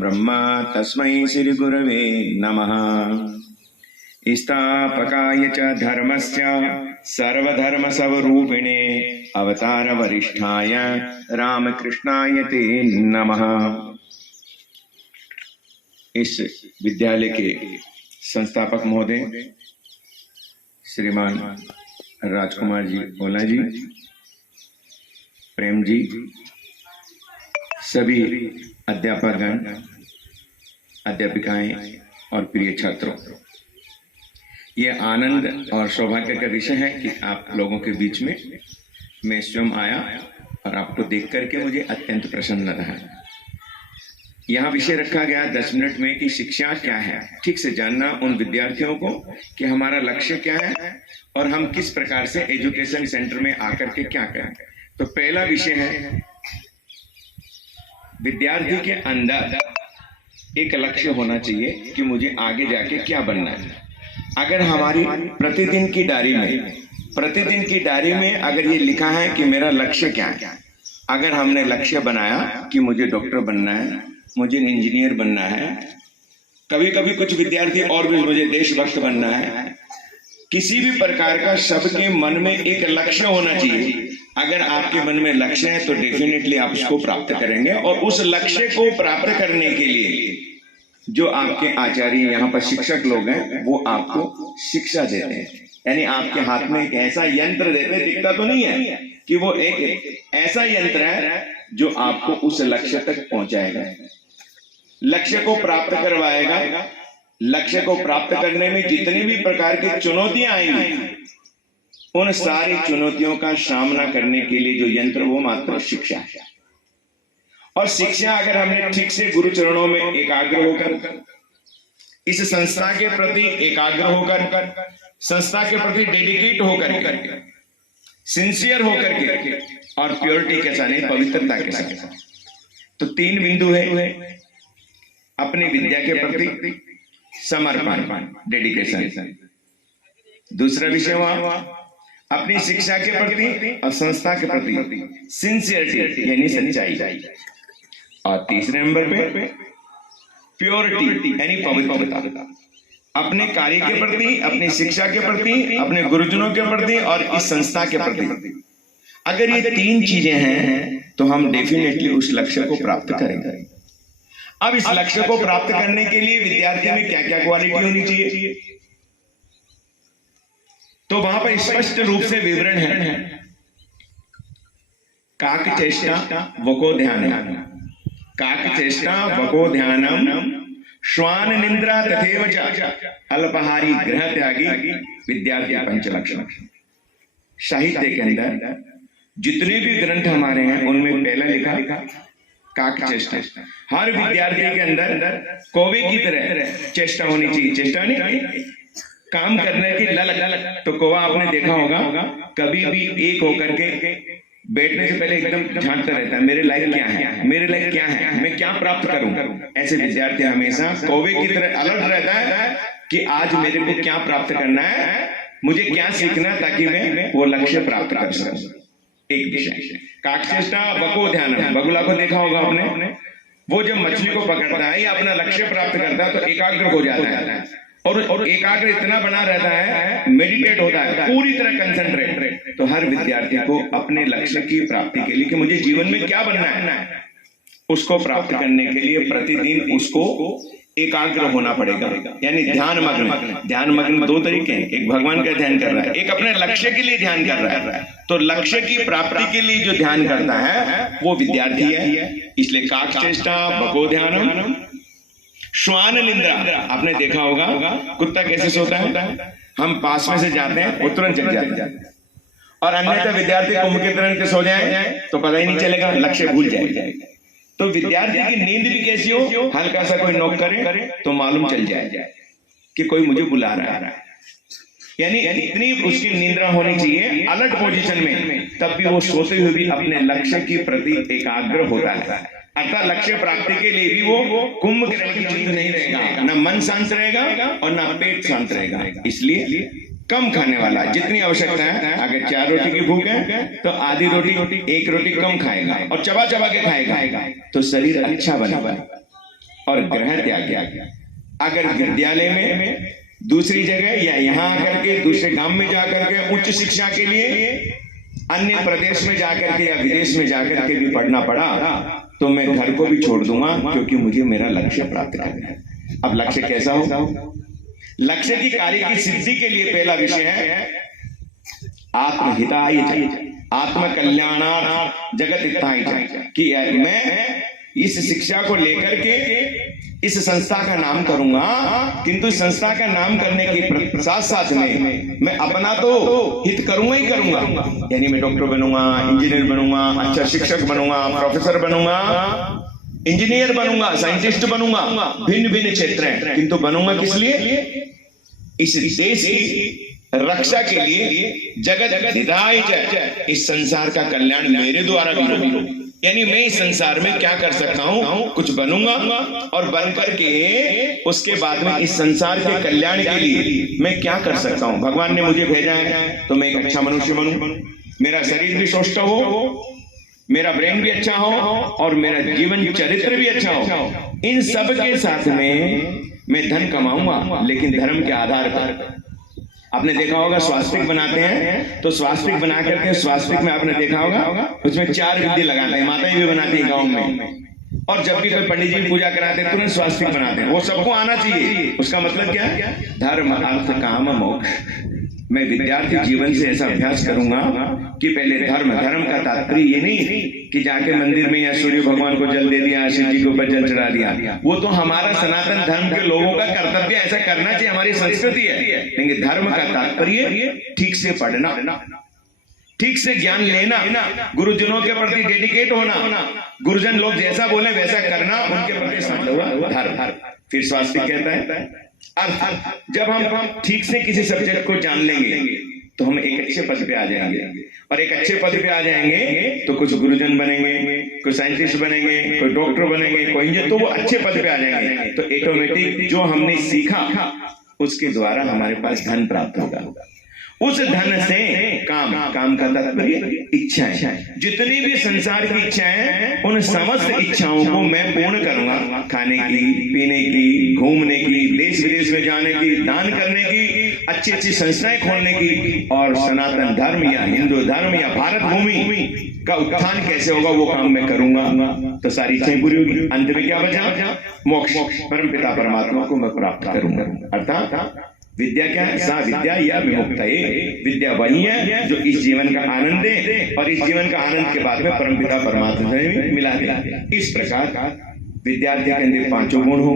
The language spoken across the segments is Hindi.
ब्रह्म तस्मै श्री गुरवे नमः। स्थापकाय च धर्मस्य सर्वधर्मस्वरूपिणे अवतार वरिष्ठाय रामकृष्णाय ते नमः। इस विद्यालय के संस्थापक महोदय श्रीमान राजकुमार जी ओला जी, प्रेम जी, सभी अध्यापकगण, अध्यापिकाएं और प्रिय छात्रों, ये आनंद और सौभाग्य का विषय है कि आप लोगों के बीच में मैं स्वयं आया और आपको देख करके मुझे अत्यंत प्रसन्नता है। यहाँ विषय रखा गया 10 मिनट में कि शिक्षा क्या है, ठीक से जानना उन विद्यार्थियों को कि हमारा लक्ष्य क्या है और हम किस प्रकार से एजुकेशन सेंटर में आकर के क्या करें। तो पहला विषय है, विद्यार्थी के अंदर एक लक्ष्य होना चाहिए कि मुझे आगे जाके क्या बनना है। अगर हमारी प्रतिदिन की डायरी में अगर ये लिखा है कि मेरा लक्ष्य क्या है, अगर हमने लक्ष्य बनाया कि मुझे डॉक्टर बनना है, मुझे इंजीनियर बनना है, कभी कभी कुछ विद्यार्थी और भी मुझे देशभक्त बनना है, किसी भी प्रकार का सबके मन में एक लक्ष्य होना चाहिए। अगर आपके मन में लक्ष्य है तो डेफिनेटली आप उसको प्राप्त करेंगे, और उस लक्ष्य को प्राप्त करने के लिए जो आपके आचार्य यहाँ पर शिक्षक लोग हैं वो आपको शिक्षा देते हैं, यानी आपके हाथ में एक ऐसा यंत्र देते हैं, दिखता तो नहीं है कि वो एक ऐसा यंत्र है जो आपको उस लक्ष्य तक पहुंचाएगा, लक्ष्य को प्राप्त करवाएगा। लक्ष्य को प्राप्त करने में जितनी भी प्रकार की चुनौतियां आएंगी, उन सारी चुनौतियों का सामना करने के लिए जो यंत्र वो मात्र शिक्षा है। और शिक्षा अगर हमने ठीक से गुरु चरणों में एकाग्र होकर, इस संस्था के प्रति एकाग्र होकर, संस्था के प्रति डेडिकेट होकर, सिंसियर होकर के, और प्योरिटी के साथ, पवित्रता के साथ, तो 3 बिंदु है। अपनी विद्या के प्रति समर्पण, डेडिकेशन। दूसरा विषय हुआ अपनी शिक्षा के प्रति और संस्था के प्रति सिंसियरिटी, यानी सच्चाई। और तीसरे नंबर पे प्योरिटी, यानी पवित्रता, अपने कार्य के प्रति, अपनी शिक्षा के प्रति, अपने गुरुजनों के प्रति और इस संस्था के प्रति। अगर ये 3 चीजें हैं तो हम डेफिनेटली उस लक्ष्य को प्राप्त करेंगे। अब इस लक्ष्य को प्राप्त करने के लिए विद्यार्थी में क्या क्या क्वालिटी होनी चाहिए, तो वहां पर स्पष्ट रूप से विवरण है। काक चेष्टा वको ध्यानम, काक चेष्टा वको ध्यानम, श्वान निंद्रा तथैव च, अल्पहारी ग्रह त्यागी विद्यार्थी पंचलक्षण। साहित्य के अंदर जितने भी ग्रंथ हमारे हैं उनमें पहला लिखा काक चेष्टा। हर विद्यार्थी के अंदर कौवे की तरह चेष्टा होनी चाहिए। चेष्टा नहीं, काम करने की ललक। तो कौवा आपने देखा होगा, कभी भी एक होकर के बैठने से पहले एकदम झांकता रहता है, मेरे लायक क्या है, मेरे लायक क्या है, मैं क्या प्राप्त करूं। ऐसे विद्यार्थी हमेशा कौवे की तरह अलर्ट रहता है कि आज मेरे को क्या प्राप्त करना है, मुझे क्या सीखना है, ताकि मैं वो लक्ष्य प्राप्त कर सकूं। एक विषय काकचेष्टा वको ध्यान। बगुला को देखा होगा आपने, वो जब मछली को पकड़ता है या अपना लक्ष्य प्राप्त करता है तो एकाग्र हो जाता है, और एकाग्र इतना बना रहता है, मेडिटेट होता है, पूरी तरह कंसंट्रेट। तो हर विद्यार्थी को अपने लक्ष्य की प्राप्ति के लिए कि मुझे जीवन में क्या बनना है, उसको प्राप्त करने के लिए प्रतिदिन उसको एकाग्र होना पड़ेगा, यानी ध्यान मग्न। ध्यान मग्न 2 तरीके हैं, एक भगवान का ध्यान कर रहा है, एक अपने लक्ष्य के लिए ध्यान कर रहा है। तो लक्ष्य की प्राप्ति के लिए जो ध्यान करता है वो विद्यार्थी है। इसलिए काक चेष्टा वको ध्यानम, श्वान निंद्रा। आपने देखा होगा कुत्ता कैसे सोता है, हम पास में से जाते हैं वो तुरंत जग जाते हैं, और अन्यथा विद्यार्थी कुंभ के तरह सो जाए तो पता ही नहीं चलेगा, लक्ष्य भूल जाएगा। तो विद्यार्थी की नींद भी कैसी हो, हल्का सा कोई नॉक करे तो मालूम चल जाए कि कोई मुझे बुला रहा है, यानी इतनी उसकी निंद्रा होनी चाहिए अलर्ट पोजीशन में, तब भी वो सोते हुए भी अपने लक्ष्य की प्रति एकाग्र होता है। अर्थात लक्ष्य प्राप्ति के लिए भी वो कुंभ के रंग की चिंत नहीं रहेगा, ना मन शांत रहेगा और ना पेट शांत रहेगा। इसलिए कम खाने वाला, जितनी आवश्यकता है, अगर 4 रोटी की भूख है तो आधी रोटी, 1 रोटी कम खाएगा और चबा चबा के खाएगा, तो शरीर अच्छा बनेगा। और ग्रह त्याग किया। अगर विद्यालय में, दूसरी जगह या यहाँ आकर के दूसरे गांव में जाकर के उच्च शिक्षा के लिए अन्य प्रदेश में जाकर के या विदेश में जाकर के भी पढ़ना पड़ा तो मैं घर को भी छोड़ दूंगा, क्योंकि मुझे मेरा लक्ष्य प्राप्त करना है। अब लक्ष्य कैसा हो? लक्ष्य की कार्य की सिद्धि के लिए पहला विषय है आत्महिताय च, आत्म कल्याणार्थ जगत हिताय च, कि मैं इस शिक्षा को लेकर के इस संस्था का नाम करूंगा, किंतु संस्था का नाम करने के साथ साथ में मैं अपना तो हित करूंगा ही करूंगा। यानी मैं डॉक्टर बनूंगा, इंजीनियर बनूंगा, अच्छा शिक्षक बनूंगा, प्रोफेसर बनूंगा, इंजीनियर बनूंगा, साइंटिस्ट बनूंगा, भिन्न भिन्न क्षेत्र हैं, किंतु बनूंगा किस लिए? इस देश की रक्षा के लिए, जगत हिताय च, इस संसार का कल्याण मेरे द्वारा भी हो। यानी मैं इस संसार में क्या कर सकता हूं? कुछ बनूंगा और बन करके उसके बाद में इस संसार के कल्याण के लिए मैं क्या कर सकता हूं? भगवान ने मुझे भेजा है तो मैं एक अच्छा मनुष्य बनूं, मेरा शरीर भी स्वस्थ हो, मेरा ब्रेन भी अच्छा हो और मेरा जीवन चरित्र भी अच्छा हो। इन सब के साथ में मैं धन कमाऊंगा, लेकिन धर्म के आधार पर। आपने देखा होगा स्वास्तिक बनाते हैं, तो स्वास्तिक बना करके स्वास्तिक में आपने देखा होगा उसमें 4 विद्या लगाते हैं, माताएं भी बनाती हैं गांव में। और जब भी कोई पंडित जी पूजा कराते हैं तुरंत स्वास्तिक बनाते हैं। वो सबको आना चाहिए। उसका मतलब क्या है? धर्म अर्थ काम मोक्ष। मैं विद्यार्थी जीवन से ऐसा अभ्यास करूंगा कि पहले धर्म का तात्पर्य ये नहीं कि जाके मंदिर में या सूर्य भगवान को जल दे दिया, शिव जी के ऊपर जल चढ़ा दिया। वो तो हमारा सनातन धर्म के लोगों का कर्तव्य, ऐसा करना चाहिए, हमारी संस्कृति है। लेकिन धर्म का तात्पर्य ठीक से पढ़ना, ठीक से ज्ञान लेना, गुरुजनों के प्रति डेडिकेट होना, गुरुजन लोग जैसा बोले वैसा करना, उनके प्रति धर्म। फिर स्वास्थ्य कहता है अर्थ। जब हम ठीक से किसी सब्जेक्ट को जान लेंगे तो हम एक अच्छे पद पे आ जाएंगे, और एक अच्छे पद पे आ जाएंगे तो कुछ गुरुजन बनेंगे, कोई साइंटिस्ट बनेंगे, कोई डॉक्टर बनेंगे, कोई इंजीनियर, तो वो अच्छे पद पे आ जाएंगे। तो ऑटोमेटिक जो हमने सीखा उसके द्वारा हमारे पास धन प्राप्त होगा। उस धन से काम का तात्पर्य इच्छाएं, जितनी भी संसार की इच्छाएं, उन समस्त इच्छाओं को मैं पूर्ण करूंगा। खाने की, पीने की, घूमने की, देश विदेश में जाने की, दान करने की, अच्छी अच्छी संस्थाएं खोलने की, और सनातन धर्म या हिंदू धर्म या भारत भूमि का उत्थान कैसे होगा वो काम मैं करूंगा। तो सारी इच्छाएं पूरी होगी। अंत में क्या बचा? मोक्ष, परमपिता परमात्मा को मैं प्राप्त करूंगा। अर्थात विद्या क्या है? सा विद्या या विमुक्तये। विद्या वही है जो इस जीवन का आनंद दे, और इस जीवन का आनंद के बाद में परमपिता परमात्मा से मिला दे। इस प्रकार विद्यार्थी के अंदर 5 गुण हो।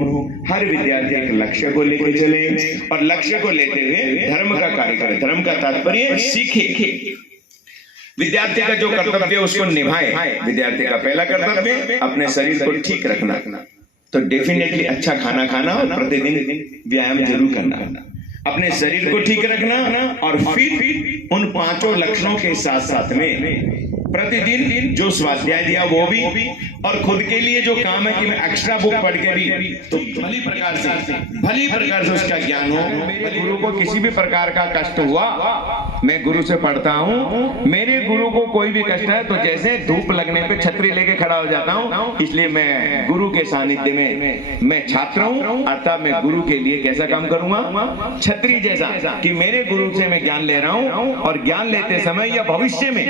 हर विद्यार्थी एक लक्ष्य को लेकर चले, और लक्ष्य को लेते हुए धर्म का कार्य करे। धर्म का तात्पर्य सीखे। विद्यार्थी का जो कर्तव्य उसको निभाए। विद्यार्थी का पहला कर्तव्य अपने शरीर को ठीक रखना, तो डेफिनेटली अच्छा खाना खाना और प्रतिदिन व्यायाम जरूर करना, अपने शरीर को ठीक रखना, और फिर उन 5 लक्षणों के साथ साथ में प्रतिदिन जो स्वाध्याय दिया वो भी, और खुद के लिए जो काम है कि मैं एक्स्ट्रा बुक पढ़ के भी तो भली प्रकार से उसका ज्ञान हो। मेरे गुरु को किसी भी प्रकार का कष्ट हुआ, मैं गुरु से पढ़ता हूँ। मेरे गुरु को कोई भी कष्ट है तो जैसे धूप लगने पे छतरी लेके खड़ा हो जाता हूँ। इसलिए मैं गुरु के सानिध्य में मैं छात्र हूँ, अर्थात मैं गुरु के लिए कैसा काम करूंगा? छतरी जैसा, कि मेरे गुरु से मैं ज्ञान ले रहा हूँ, और ज्ञान लेते समय या भविष्य में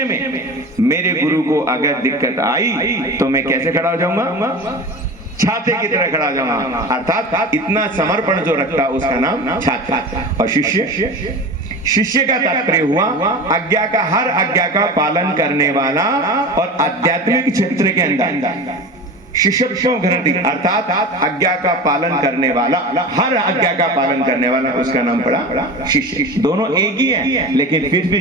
मेरे गुरु को अगर दिक्कत आई तो मैं कैसे खड़ा हो जाऊंगा? छात्र की तरह खड़ा हो जाऊंगा। अर्थात इतना समर्पण जो रखता उसका नाम छात्र। और शिष्य का तात्पर्य हुआ हर आज्ञा का पालन करने वाला, और आध्यात्मिक क्षेत्र के अंदर शिष्यत्व ग्रंथि, अर्थात आज्ञा का पालन करने वाला, हर आज्ञा का पालन करने वाला, उसका नाम पड़ा शिष्य। दोनों एक ही है, लेकिन फिर भी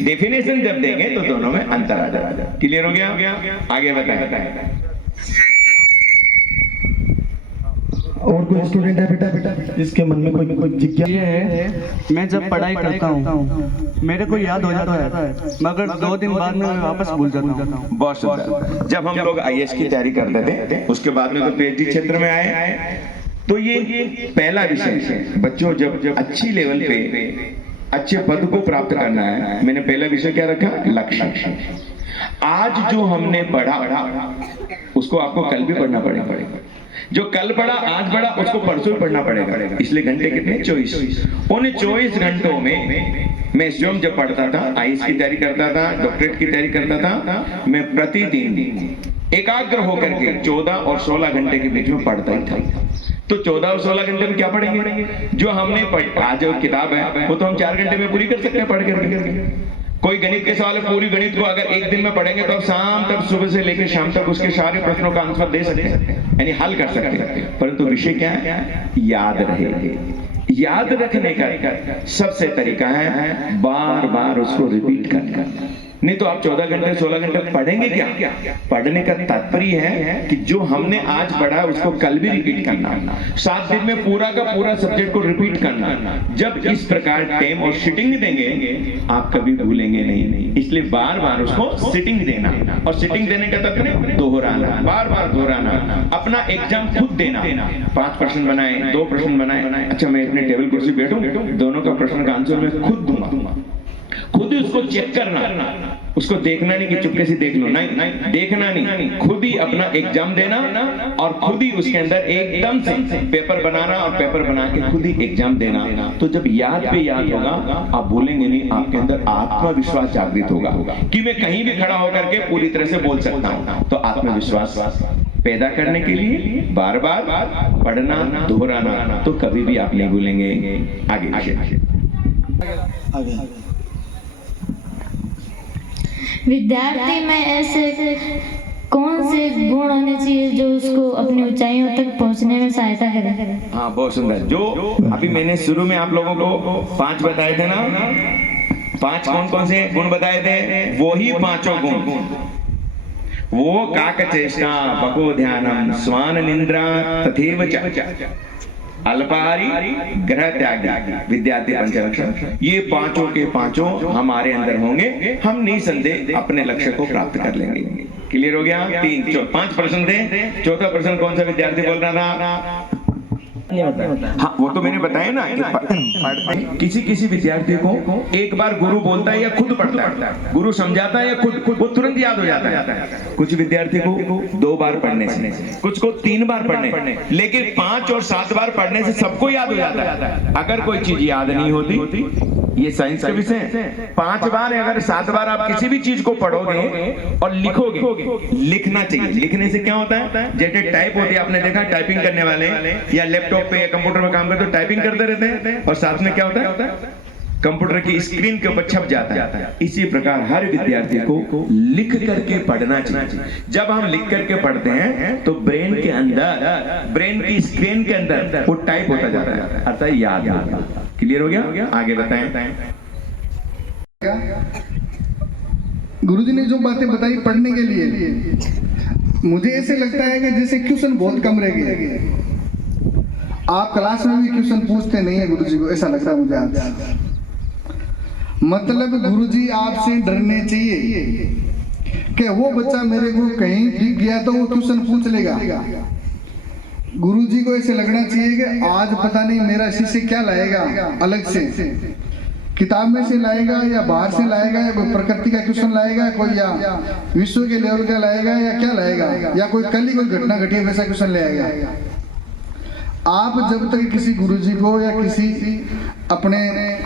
डेफिनेशन जब देंगे तो दोनों में अंतर आ जाएगा। क्लियर हो गया? आगे बताएं। और कोई स्टूडेंट है बेटा जिसके मन में कोई जिज्ञासा? ये है, मैं जब पढ़ाई करता हूँ मेरे को याद हो जाता है, मगर 2 दिन बाद में वापस भूल जाता हूँ। बहुत सुंदर। जब हम लोग IAS की तैयारी करते थे, उसके बाद में तो PhD क्षेत्र में आए, तो ये पहला विषय है। बच्चों जब अच्छी लेवल पे अच्छे पद को प्राप्त करना है, मैंने पहला विषय क्या रखा? लक्ष्य। आज जो हमने पढ़ा उसको आपको कल भी पढ़ना पड़ेगा, जो कल पढ़ा आज पढ़ा उसको परसों ही पढ़ना पड़ेगा। इसलिए घंटे कितने? 24। उन 24 घंटों में मैं स्वयं जब पढ़ता था, आईएएस की तैयारी करता था, डॉक्टरेट की तैयारी करता था, मैं प्रतिदिन एकाग्र होकर के 14 और 16 घंटे के बीच में पढ़ता ही था। तो 14 और 16 घंटे में क्या पढ़ेंगे? जो हमने आज जो किताब है वो तो हम 4 घंटे में पूरी कर सकते हैं पढ़ करके। कोई गणित के सवाल है, पूरी गणित को अगर एक दिन में पढ़ेंगे तो आप शाम तक, सुबह से लेकर शाम तक उसके सारे प्रश्नों का आंसर दे सकते हैं, यानी हल कर सकते हैं। परंतु विषय क्या है? याद रहे। याद रखने का सबसे तरीका है बार बार उसको रिपीट करना। नहीं तो आप 14 घंटे 16 घंटे पढ़ेंगे क्या? पढ़ने का तात्पर्य है कि जो हमने आज पढ़ा उसको कल भी रिपीट करना, 7 दिन में पूरा का पूरा सब्जेक्ट को रिपीट करना। जब इस प्रकार टाइम और सिटिंग देंगे आप कभी भूलेंगे नहीं। इसलिए बार बार उसको सिटिंग देना, और सिटिंग देने का तात्पर्य दोहराना, बार बार दोहराना। अपना एग्जाम खुद देना। 5 प्रश्न बनाए, 2 प्रश्न बनाए, अच्छा मैं अपने टेबल कुर्सी बैठूं, दोनों का प्रश्न का आंसर मैं खुद दूंगा। खुद ही उसको चेक करना, उसको देखना नहीं कि चुपके से देख लो, नहीं देखना नहीं, खुद ही अपना एग्जाम देना और खुद ही उसके अंदर एकदम से पेपर बनाना और पेपर बना के खुद ही एग्जाम देना। तो जब याद पे याद होगा आप भूलेंगे नहीं, आपके अंदर आत्मविश्वास जागृत होगा कि मैं कहीं भी खड़ा होकर के पूरी तरह से बोल सकता हूँ। तो आत्मविश्वास पैदा करने के लिए बार बार पढ़ना, दोहराना, तो कभी भी आप नहीं भूलेंगे। आगे विद्यार्थी में ऐसे कौन से गुण होने चाहिए जो उसको अपनी ऊंचाइयों तक पहुंचने में सहायता करे? हाँ, बहुत सुंदर। जो अभी मैंने शुरू में आप लोगों को 5 बताए थे ना, 5 कौन कौन से गुण बताए थे? वो ही 5 गुण, वो काकचेष्टा, बको ध्यानम, स्वान निंद्रा तथैव च, अल्पाहारी, ग्रह त्यागी, विद्यार्थी पंचलक्षण। ये 5 के 5 हमारे अंदर होंगे, हम निसंदेह अपने लक्ष्य को प्राप्त कर लेंगे। क्लियर हो गया? 5 प्रश्न थे। चौथा प्रश्न कौन सा विद्यार्थी बोल रहा था? हाँ, वो तो मैंने बताया ना कि किसी विद्यार्थी को एक बार गुरु बोलता है या खुद पढ़ता है, गुरु समझाता है या खुद वो तुरंत याद हो जाता है। कुछ विद्यार्थी को 2 बार पढ़ने से, कुछ को 3 बार पढ़ने, लेकिन 5 और 7 बार पढ़ने से सबको याद हो जाता है। अगर कोई चीज याद नहीं होती, ये साइंस का विषय है, 5 बार अगर 7 बार आप किसी भी चीज को पढ़ोगे और लिखोगे, लिखना चाहिए। लिखने से क्या होता है? जैसे टाइप होती है, आपने देखा टाइपिंग करने वाले या लैपटॉप पे या कंप्यूटर में काम करते तो टाइपिंग करते रहते हैं, और साथ में क्या होता है? कंप्यूटर की स्क्रीन के ऊपर छप जाता है। इसी प्रकार हर विद्यार्थी को लिख करके पढ़ना चाहिए। जब हम लिख करके पढ़ते हैं तो ब्रेन के अंदर, ब्रेन की स्क्रीन के अंदर वो टाइप होता जाता है, अर्थात याद होता है। क्लियर हो गया? आगे बताएं। गुरुजी ने जो बातें बताई पढ़ने के लिए, मुझे ऐसे लगता है कि जैसे क्वेश्चन बहुत कम रह गए। आप क्लास में भी क्वेश्चन पूछते नहीं है गुरुजी को, ऐसा लगता है मुझे आज। मतलब गुरुजी आपसे डरने चाहिए कि वो बच्चा मेरे को कहीं दिख गया तो वो क्वेश्चन पूछ लेगा। गुरुजी को ऐसे लगना चाहिए कि आज पता नहीं मेरा शिष्य क्या लाएगा, अलग से किताब में से लाएगा या बाहर से लाएगा, या कोई प्रकृति का क्वेश्चन लाएगा, कोई या विश्व के लेवल का लाएगा, या क्या लाएगा, या कोई कल ही कोई घटना घटी है वैसा क्वेश्चन ले आएगा। आप जब तक किसी गुरुजी को या किसी अपने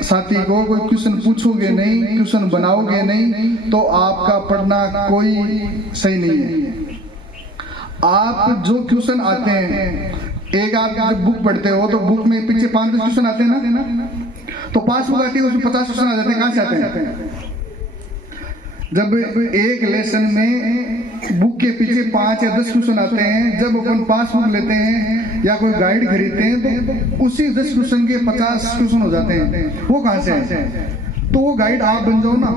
साथी को कोई क्वेश्चन पूछोगे नहीं, क्वेश्चन बनाओगे नहीं, तो आपका पढ़ना कोई सही नहीं है। आप जो क्वेश्चन आते हैं, एक आप जब बुक पढ़ते हो तो बुक में पीछे 5-10 क्वेश्चन आते हैं ना, तो पासबुक आती है उसमें 50 क्वेश्चन आ जाते हैं। कहाँ से आते हैं? जब एक लेसन में बुक के पीछे 5 या 10 क्वेश्चन आते हैं, जब अपन पासबुक लेते हैं या कोई गाइड खरीदते हैं तो उसी 10 क्वेश्चन के 50 क्वेश्चन हो जाते हैं। वो कहाँ से है? तो वो गाइड आप बन जाओ ना,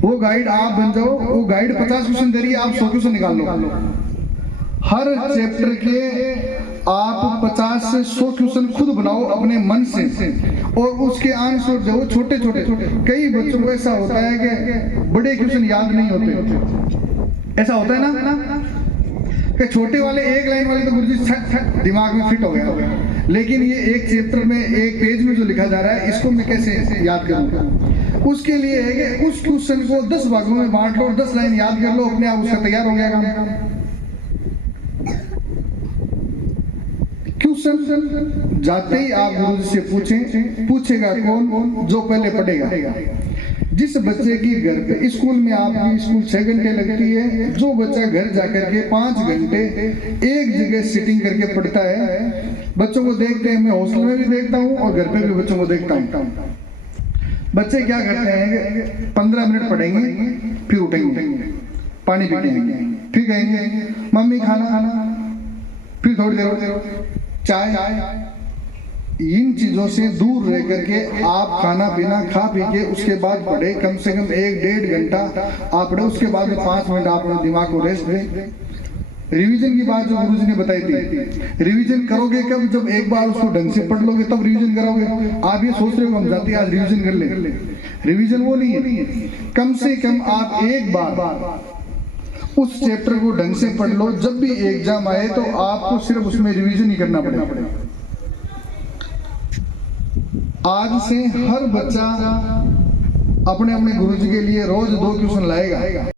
वो गाइड आप बन जाओ। वो गाइड 50 क्वेश्चन दे रही है, आप 100 क्वेश्चन निकाल लो। हर चैप्टर के आप 50 से 100 क्वेश्चन खुद बनाओ अपने मन से, और उसके आंसर जो छोटे छोटे, कई बच्चों को ऐसा होता है कि बड़े क्वेश्चन याद नहीं होते। ऐसा होता है ना कि छोटे वाले एक लाइन वाले तो गुरुजी दिमाग में फिट हो गया, लेकिन ये एक चैप्टर में एक पेज में जो लिखा जा रहा है इसको मैं कैसे याद करूँगा? उसके लिए है कि उस क्वेश्चन को 10 भागों में बांट लो और 10 लाइन याद कर लो, अपने आप उसका तैयार हो गया। क्वेश्चन जाते ही आप गुरुजी से पूछेगा कौन? जो पहले पढ़ेगा। जिस बच्चे की घर पे स्कूल में आपकी स्कूल 6 घंटे लगती है, जो बच्चा घर जाकर के 5 घंटे एक जगह सिटिंग करके पढ़ता है, बच्चों को देखते हैं, मैं हॉस्टल में भी देखता हूँ और घर पे भी बच्चों को देखता हूँ। बच्चे क्या करते हैं, 15 मिनट पढ़ेंगे, फिर उठेंगे, पानी पीएंगे, फिर कहेंगे मम्मी खाना, फिर थोड़ी देर चाय। इन चीजों से दूर रह करके आप खाना पीना खा पी के उसके बाद पढ़े, कम से कम 1-1.5 घंटा आप पढ़े, उसके बाद 5 मिनट आप अपने दिमाग को रेस्ट दें। रिवीजन की बात जो गुरुजी ने बताई थी, रिवीजन करोगे कब? जब एक बार उसको ढंग से पढ़ लोगे तब रिवीजन करोगे। आप ये सोच रहे हो हम जाते आज रिवीजन कर ले, रिवीजन वो नहीं है। कम से कम आप एक बार उस चैप्टर को ढंग से पढ़ लो, जब भी एग्जाम आए तो आपको सिर्फ उसमें रिवीजन ही करना पड़ेगा। आज से हर बच्चा अपने अपने गुरुजी के लिए रोज 2 क्वेश्चन लाएगा।